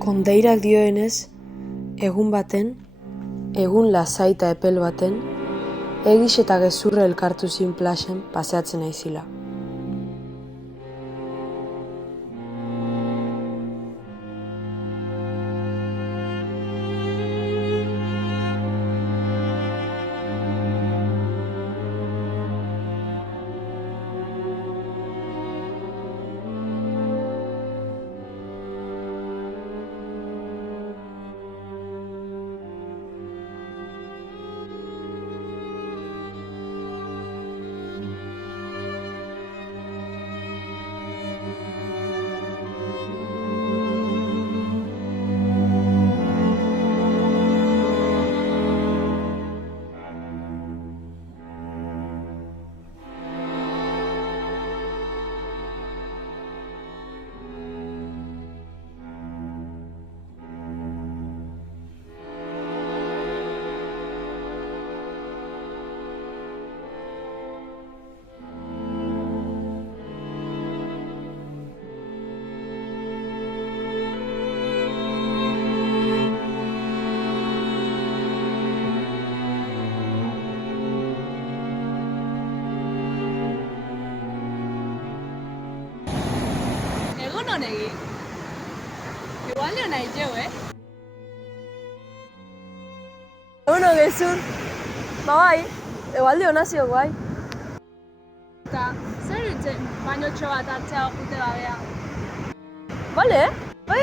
Kondairak dioenez, egun baten, egun lasai eta epel baten, Egix eta gezurra elkartu zin plazen paseatzen naizila. Egun egin. Igual nio nahi jo, Egun gezur. Bai, egualde hona zio guai. Eta, zer ditzen bainotxo bat hartzea jute bagea? Bale, bai.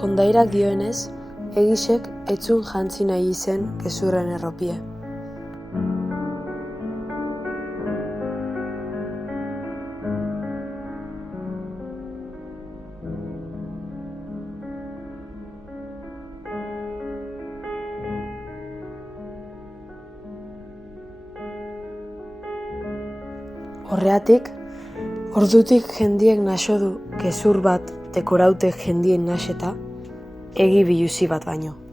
Kondairak dioenez, Egixek etzun jantzi nahi izen gezurren erropie. Horreatik, ordutik jendiek naso du gezur bat dekoraute jendien naseta, egi biluzi bat baino.